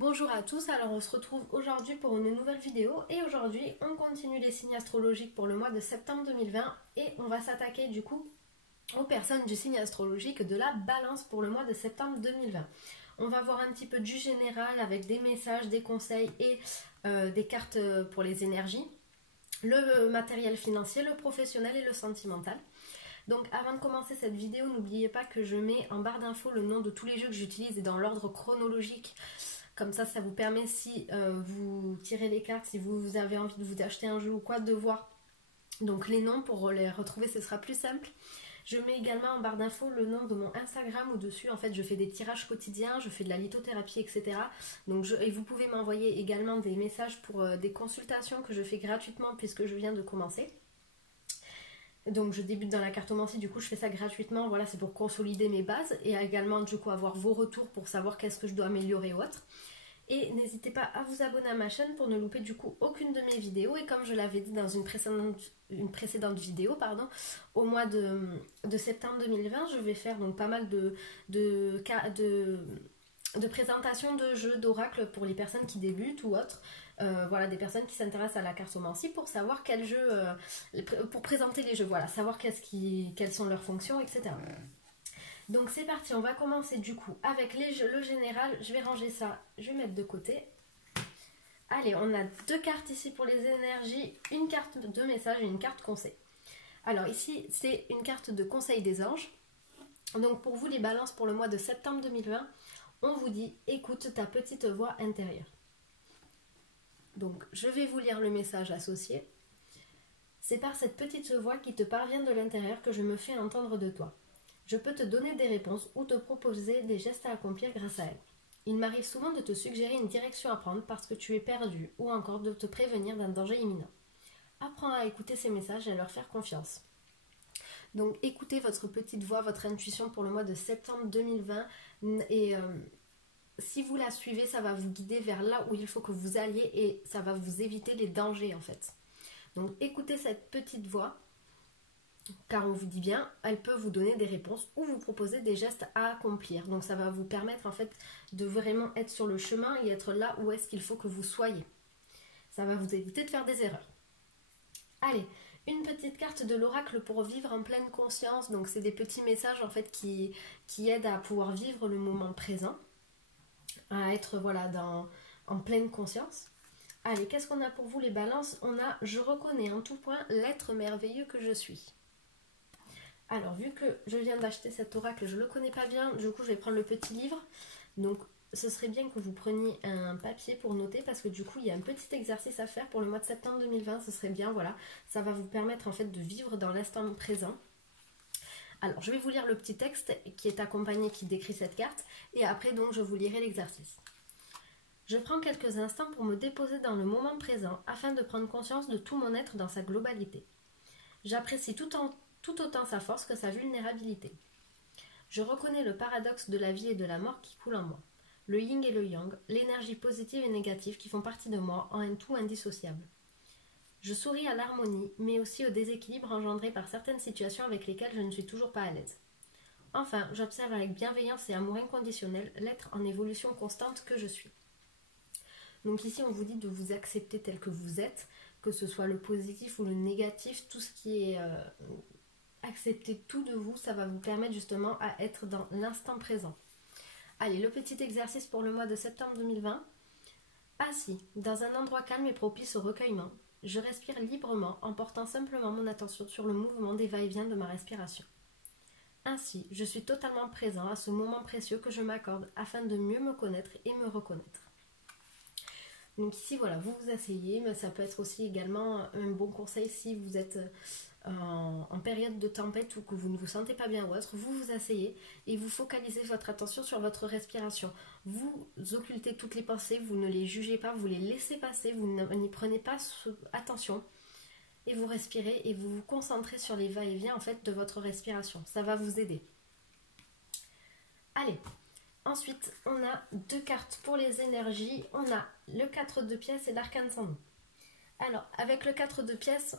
Bonjour à tous, alors on se retrouve aujourd'hui pour une nouvelle vidéo et aujourd'hui on continue les signes astrologiques pour le mois de septembre 2020 et on va s'attaquer du coup aux personnes du signe astrologique de la Balance pour le mois de septembre 2020. On va voir un petit peu du général avec des messages, des conseils et des cartes pour les énergies, le matériel financier, le professionnel et le sentimental. Donc avant de commencer cette vidéo, n'oubliez pas que je mets en barre d'infos le nom de tous les jeux que j'utilise et dans l'ordre chronologique. Comme ça vous permet, si vous tirez les cartes, si vous avez envie de vous acheter un jeu ou quoi, de voir donc les noms pour les retrouver, ce sera plus simple. Je mets également en barre d'infos le nom de mon Instagram où dessus en fait je fais des tirages quotidiens, je fais de la lithothérapie, etc. Donc et vous pouvez m'envoyer également des messages pour des consultations que je fais gratuitement puisque je viens de commencer. Donc je débute dans la cartomancie, du coup je fais ça gratuitement, voilà, c'est pour consolider mes bases et également du coup avoir vos retours pour savoir qu'est-ce que je dois améliorer ou autre. Et n'hésitez pas à vous abonner à ma chaîne pour ne louper du coup aucune de mes vidéos. Et comme je l'avais dit dans une précédente vidéo, au mois de septembre 2020, je vais faire donc pas mal de présentations de jeux d'oracle pour les personnes qui débutent ou autres. Voilà, des personnes qui s'intéressent à la cartomancie pour savoir quel jeu, pour présenter les jeux, voilà, savoir quelles sont leurs fonctions, etc. Donc c'est parti, on va commencer du coup avec le général. Je vais ranger ça, je vais mettre de côté. Allez, on a deux cartes ici pour les énergies, une carte de message et une carte conseil. Alors ici, c'est une carte de conseil des anges. Donc pour vous les balances pour le mois de septembre 2020, on vous dit écoute ta petite voix intérieure. Donc je vais vous lire le message associé. C'est par cette petite voix qui te parvient de l'intérieur que je me fais entendre de toi. Je peux te donner des réponses ou te proposer des gestes à accomplir grâce à elle. Il m'arrive souvent de te suggérer une direction à prendre parce que tu es perdu ou encore de te prévenir d'un danger imminent. Apprends à écouter ces messages et à leur faire confiance. Donc écoutez votre petite voix, votre intuition pour le mois de septembre 2020 et si vous la suivez, ça va vous guider vers là où il faut que vous alliez et ça va vous éviter les dangers en fait. Donc écoutez cette petite voix. Car on vous dit bien, elle peut vous donner des réponses ou vous proposer des gestes à accomplir. Donc ça va vous permettre en fait de vraiment être sur le chemin et être là où est-ce qu'il faut que vous soyez. Ça va vous éviter de faire des erreurs. Allez, une petite carte de l'oracle pour vivre en pleine conscience. Donc c'est des petits messages en fait qui aident à pouvoir vivre le moment présent, à être voilà en pleine conscience. Allez, qu'est-ce qu'on a pour vous les balances? On a « Je reconnais en tout point l'être merveilleux que je suis ». Alors, vu que je viens d'acheter cet oracle, je ne le connais pas bien, du coup je vais prendre le petit livre. Donc, ce serait bien que vous preniez un papier pour noter parce que du coup, il y a un petit exercice à faire pour le mois de septembre 2020. Ce serait bien, voilà. Ça va vous permettre en fait de vivre dans l'instant présent. Alors, je vais vous lire le petit texte qui est accompagné, qui décrit cette carte. Et après, donc, je vous lirai l'exercice. Je prends quelques instants pour me déposer dans le moment présent afin de prendre conscience de tout mon être dans sa globalité. J'apprécie tout autant sa force que sa vulnérabilité. Je reconnais le paradoxe de la vie et de la mort qui coule en moi, le yin et le yang, l'énergie positive et négative qui font partie de moi en un tout indissociable. Je souris à l'harmonie, mais aussi au déséquilibre engendré par certaines situations avec lesquelles je ne suis toujours pas à l'aise. Enfin, j'observe avec bienveillance et amour inconditionnel l'être en évolution constante que je suis. Donc ici, on vous dit de vous accepter tel que vous êtes, que ce soit le positif ou le négatif, tout ce qui est... accepter tout de vous, ça va vous permettre justement à être dans l'instant présent. Allez, le petit exercice pour le mois de septembre 2020. Assis, dans un endroit calme et propice au recueillement, je respire librement en portant simplement mon attention sur le mouvement des va-et-vient de ma respiration. Ainsi, je suis totalement présent à ce moment précieux que je m'accorde afin de mieux me connaître et me reconnaître. Donc ici, voilà, vous vous asseyez, mais ça peut être aussi également un bon conseil si vous êtes en période de tempête ou que vous ne vous sentez pas bien ou autre, vous vous asseyez et vous focalisez votre attention sur votre respiration. Vous occultez toutes les pensées, vous ne les jugez pas, vous les laissez passer, vous n'y prenez pas attention et vous respirez et vous vous concentrez sur les va-et-vient en fait de votre respiration. Ça va vous aider. Allez. Ensuite, on a deux cartes pour les énergies. On a le 4 de pièces et l'arcane sans nom. Alors, avec le 4 de pièces,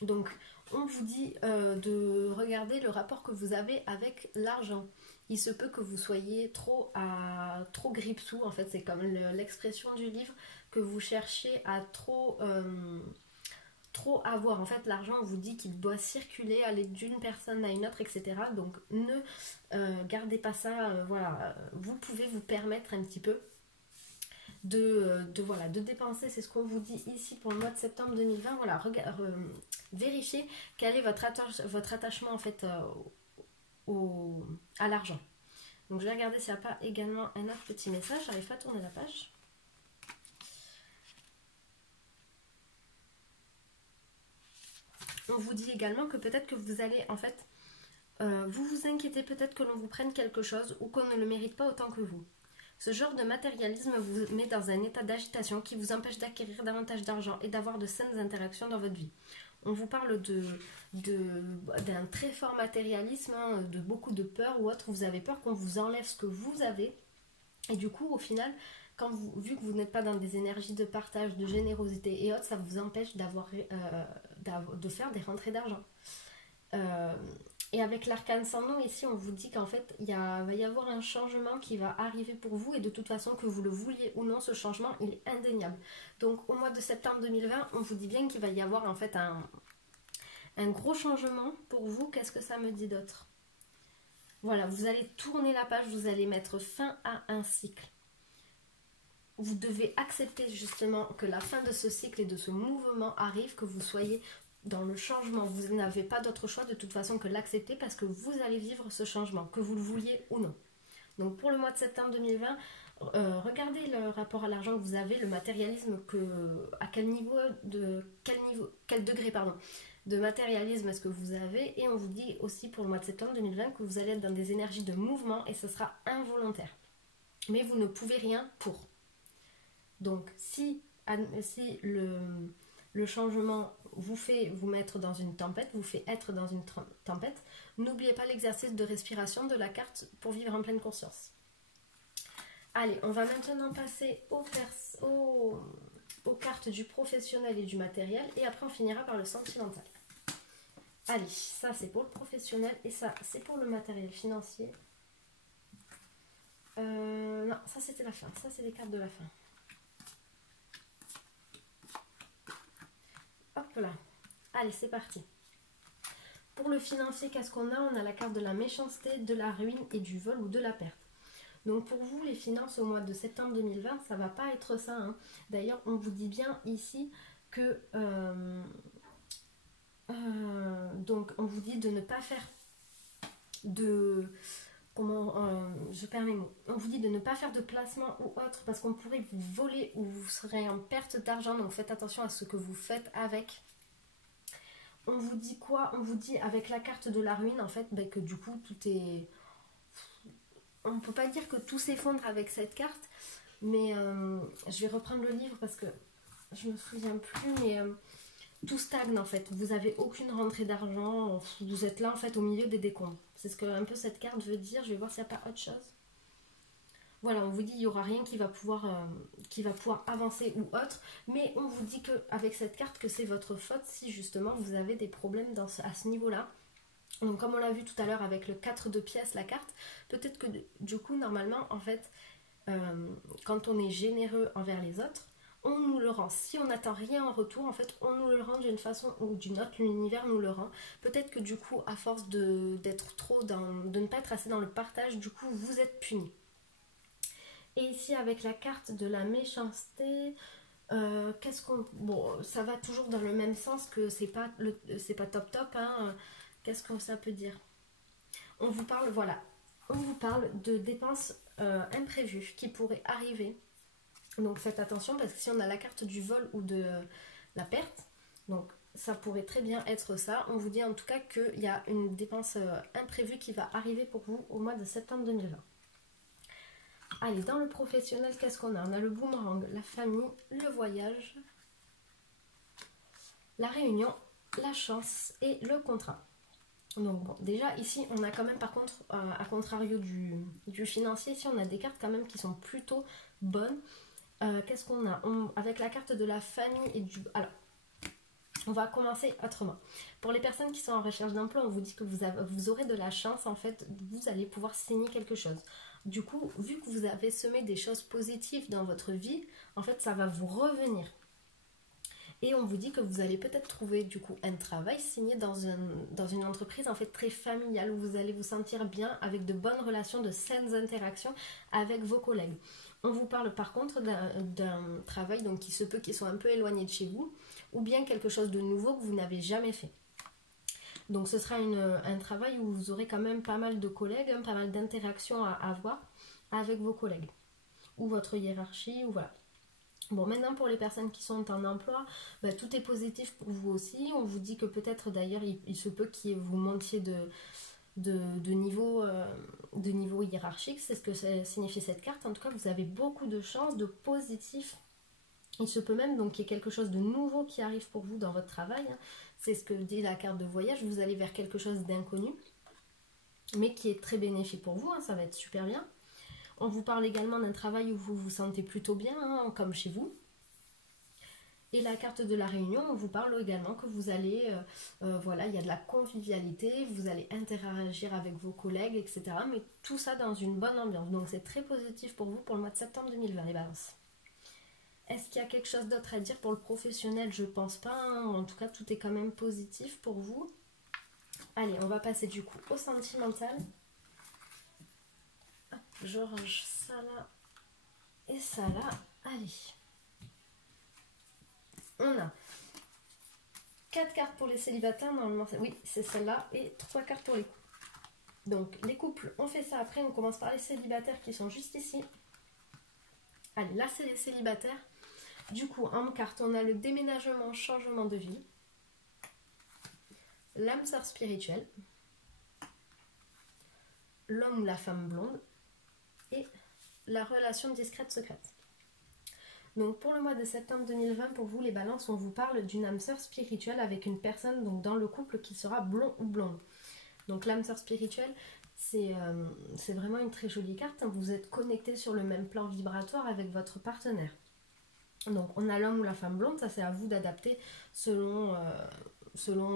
donc, on vous dit de regarder le rapport que vous avez avec l'argent. il se peut que vous soyez trop grippe-sous, en fait, c'est comme l'expression du livre, que vous cherchiez à trop avoir. En fait, l'argent, on vous dit qu'il doit circuler, aller d'une personne à une autre, etc. Donc, ne gardez pas ça. Voilà, vous pouvez vous permettre un petit peu voilà, de dépenser. C'est ce qu'on vous dit ici pour le mois de septembre 2020. Voilà, vérifiez quel est votre attachement en fait à l'argent. Donc, je vais regarder s'il n'y a pas également un autre petit message. J'arrive pas à tourner la page. On vous dit également que peut-être que vous allez, en fait, vous vous inquiétez peut-être que l'on vous prenne quelque chose ou qu'on ne le mérite pas autant que vous. Ce genre de matérialisme vous met dans un état d'agitation qui vous empêche d'acquérir davantage d'argent et d'avoir de saines interactions dans votre vie. On vous parle d'un très fort matérialisme, hein, de beaucoup de peur ou autre. Vous avez peur qu'on vous enlève ce que vous avez. Et du coup, au final, vu que vous n'êtes pas dans des énergies de partage, de générosité et autres, ça vous empêche de faire des rentrées d'argent. Et avec l'arcane sans nom, ici, on vous dit qu'en fait, va y avoir un changement qui va arriver pour vous. Et de toute façon, que vous le vouliez ou non, ce changement, il est indéniable. Donc, au mois de septembre 2020, on vous dit bien qu'il va y avoir en fait un gros changement pour vous. Qu'est-ce que ça me dit d'autre? Voilà, vous allez tourner la page, vous allez mettre fin à un cycle. Vous devez accepter justement que la fin de ce cycle et de ce mouvement arrive, que vous soyez dans le changement. Vous n'avez pas d'autre choix de toute façon que l'accepter parce que vous allez vivre ce changement, que vous le vouliez ou non. Donc pour le mois de septembre 2020, regardez le rapport à l'argent que vous avez, le matérialisme, quel degré de matérialisme est-ce que vous avez, et on vous dit aussi pour le mois de septembre 2020 que vous allez être dans des énergies de mouvement et ce sera involontaire. Mais vous ne pouvez rien pour. Donc si le changement vous fait vous mettre dans une tempête, vous fait être dans une tempête, n'oubliez pas l'exercice de respiration de la carte pour vivre en pleine conscience. Allez, on va maintenant passer aux cartes du professionnel et du matériel, et après on finira par le sentimental. Allez, ça c'est pour le professionnel et ça c'est pour le matériel financier. Non, ça c'était la fin, ça c'est les cartes de la fin. Hop là. Allez, c'est parti. Pour le financier, qu'est-ce qu'on a? On a la carte de la méchanceté, de la ruine et du vol ou de la perte. Donc pour vous, les finances au mois de septembre 2020, ça va pas être ça. Hein. D'ailleurs, on vous dit bien ici que... donc on vous dit de ne pas faire je perds mes mots. On vous dit de ne pas faire de placement ou autre parce qu'on pourrait vous voler ou vous serez en perte d'argent. Donc faites attention à ce que vous faites avec. On vous dit quoi? On vous dit avec la carte de la ruine en fait que du coup tout est... On ne peut pas dire que tout s'effondre avec cette carte. Mais je vais reprendre le livre parce que je me souviens plus. Mais tout stagne en fait. Vous n'avez aucune rentrée d'argent. Vous êtes là en fait au milieu des décombres. C'est ce que un peu cette carte veut dire. Je vais voir s'il n'y a pas autre chose. Voilà, on vous dit qu'il n'y aura rien qui va pouvoir avancer ou autre. Mais on vous dit qu'avec cette carte que c'est votre faute si justement vous avez des problèmes à ce niveau-là. Donc comme on l'a vu tout à l'heure avec le 4 de pièces, la carte, peut-être que du coup normalement en fait quand on est généreux envers les autres, on nous le rend. Si on n'attend rien en retour, en fait, on nous le rend d'une façon ou d'une autre, l'univers nous le rend. Peut-être que du coup, à force de ne pas être assez dans le partage, du coup, vous êtes puni. Et ici, avec la carte de la méchanceté, bon, ça va toujours dans le même sens que c'est pas top top, hein. Qu'est-ce que ça peut dire? On vous parle, voilà, on vous parle de dépenses imprévues qui pourraient arriver. Donc faites attention parce que si on a la carte du vol ou de la perte, donc ça pourrait très bien être ça. On vous dit en tout cas qu'il y a une dépense imprévue qui va arriver pour vous au mois de septembre 2020. Allez, dans le professionnel, qu'est-ce qu'on a? On a le boomerang, la famille, le voyage, la réunion, la chance et le contrat. Donc bon, déjà ici on a quand même par contre, à contrario du financier, ici on a des cartes quand même qui sont plutôt bonnes. Qu'est-ce qu'on a? Avec la carte de la famille et du... Alors, On va commencer autrement. Pour les personnes qui sont en recherche d'emploi, on vous dit que vous aurez de la chance, en fait, vous allez pouvoir signer quelque chose. Du coup, vu que vous avez semé des choses positives dans votre vie, en fait, ça va vous revenir. Et on vous dit que vous allez peut-être trouver du coup un travail signé dans une entreprise en fait très familiale où vous allez vous sentir bien avec de bonnes relations, de saines interactions avec vos collègues. On vous parle par contre d'un travail donc qui se peut qu'ils soient un peu éloignés de chez vous ou bien quelque chose de nouveau que vous n'avez jamais fait. Donc ce sera un travail où vous aurez quand même pas mal de collègues, pas mal d'interactions à avoir avec vos collègues ou votre hiérarchie ou voilà. Bon, maintenant pour les personnes qui sont en emploi, tout est positif pour vous aussi. On vous dit que peut-être d'ailleurs il se peut que vous montiez de niveau hiérarchique. C'est ce que ça signifie cette carte. En tout cas, vous avez beaucoup de chance, de positif. Il se peut même donc qu'il y ait quelque chose de nouveau qui arrive pour vous dans votre travail. C'est ce que dit la carte de voyage. Vous allez vers quelque chose d'inconnu, mais qui est très bénéfique pour vous. Ça va être super bien. On vous parle également d'un travail où vous vous sentez plutôt bien, comme chez vous. Et la carte de la réunion, on vous parle également que vous allez, voilà, il y a de la convivialité, vous allez interagir avec vos collègues, etc. Mais tout ça dans une bonne ambiance. Donc c'est très positif pour vous pour le mois de septembre 2020, les balances. Est-ce qu'il y a quelque chose d'autre à dire pour le professionnel? Je pense pas. En tout cas, tout est quand même positif pour vous. Allez, on va passer du coup au sentimental. Je range ça là et ça là. Allez. On a 4 cartes pour les célibataires. Normalement, oui, c'est celle-là. Et 3 cartes pour les couples. Donc, les couples, on fait ça après. On commence par les célibataires qui sont juste ici. Allez, là, c'est les célibataires. Du coup, en carte, on a le déménagement, changement de vie. L'âme sœur spirituelle. L'homme ou la femme blonde. Et la relation discrète secrète. Donc pour le mois de septembre 2020, pour vous les balances, on vous parle d'une âme sœur spirituelle avec une personne donc dans le couple qui sera blond ou blonde. Donc l'âme sœur spirituelle, c'est vraiment une très jolie carte. Vous êtes connecté sur le même plan vibratoire avec votre partenaire. Donc on a l'homme ou la femme blonde, ça c'est à vous d'adapter selon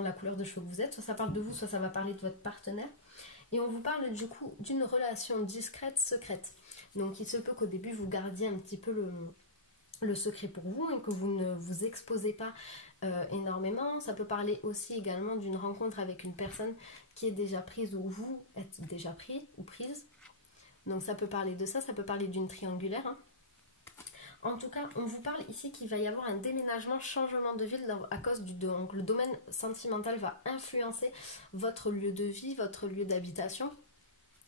la couleur de cheveux que vous êtes. Soit ça parle de vous, soit ça va parler de votre partenaire. Et on vous parle du coup d'une relation discrète, secrète. Donc il se peut qu'au début vous gardiez un petit peu le secret pour vous et que vous ne vous exposez pas énormément. Ça peut parler aussi également d'une rencontre avec une personne qui est déjà prise ou vous êtes déjà pris ou prise. Donc ça peut parler de ça, ça peut parler d'une triangulaire. En tout cas, on vous parle ici qu'il va y avoir un déménagement, changement de ville à cause donc le domaine sentimental va influencer votre lieu de vie, votre lieu d'habitation.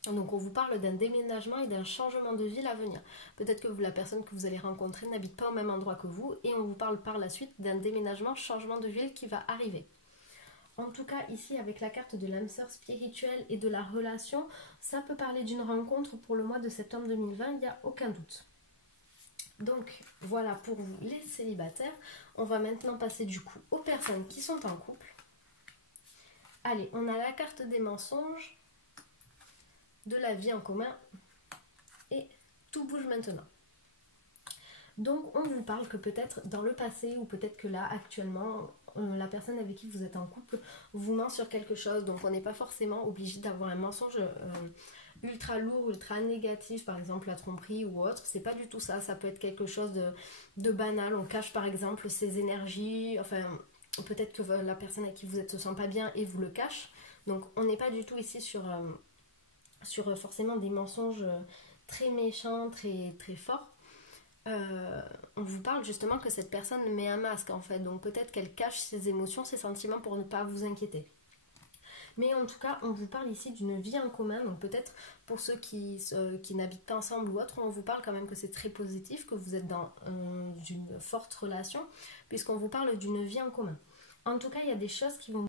Donc on vous parle d'un déménagement et d'un changement de ville à venir. Peut-être que la personne que vous allez rencontrer n'habite pas au même endroit que vous et on vous parle par la suite d'un déménagement, changement de ville qui va arriver. En tout cas, ici, avec la carte de l'âme sœur spirituelle et de la relation, ça peut parler d'une rencontre pour le mois de septembre 2020, il n'y a aucun doute. Donc voilà pour vous les célibataires. On va maintenant passer du coup aux personnes qui sont en couple. Allez, on a la carte des mensonges, de la vie en commun et tout bouge maintenant. Donc on vous parle que peut-être dans le passé ou peut-être que là actuellement la personne avec qui vous êtes en couple vous ment sur quelque chose. Donc on n'est pas forcément obligé d'avoir un mensonge ultra lourd, ultra négatif, par exemple la tromperie ou autre. C'est pas du tout ça, ça peut être quelque chose de banal. On cache par exemple ses énergies, enfin peut-être que la personne avec qui vous êtes se sent pas bien et vous le cache. Donc on n'est pas du tout ici sur forcément des mensonges très méchants, très, très forts. On vous parle justement que cette personne met un masque en fait, donc peut-être qu'elle cache ses émotions, ses sentiments pour ne pas vous inquiéter. Mais en tout cas, on vous parle ici d'une vie en commun, donc peut-être pour ceux qui n'habitent pas ensemble ou autre, on vous parle quand même que c'est très positif, que vous êtes dans une forte relation, puisqu'on vous parle d'une vie en commun. En tout cas, il y a des choses qui vont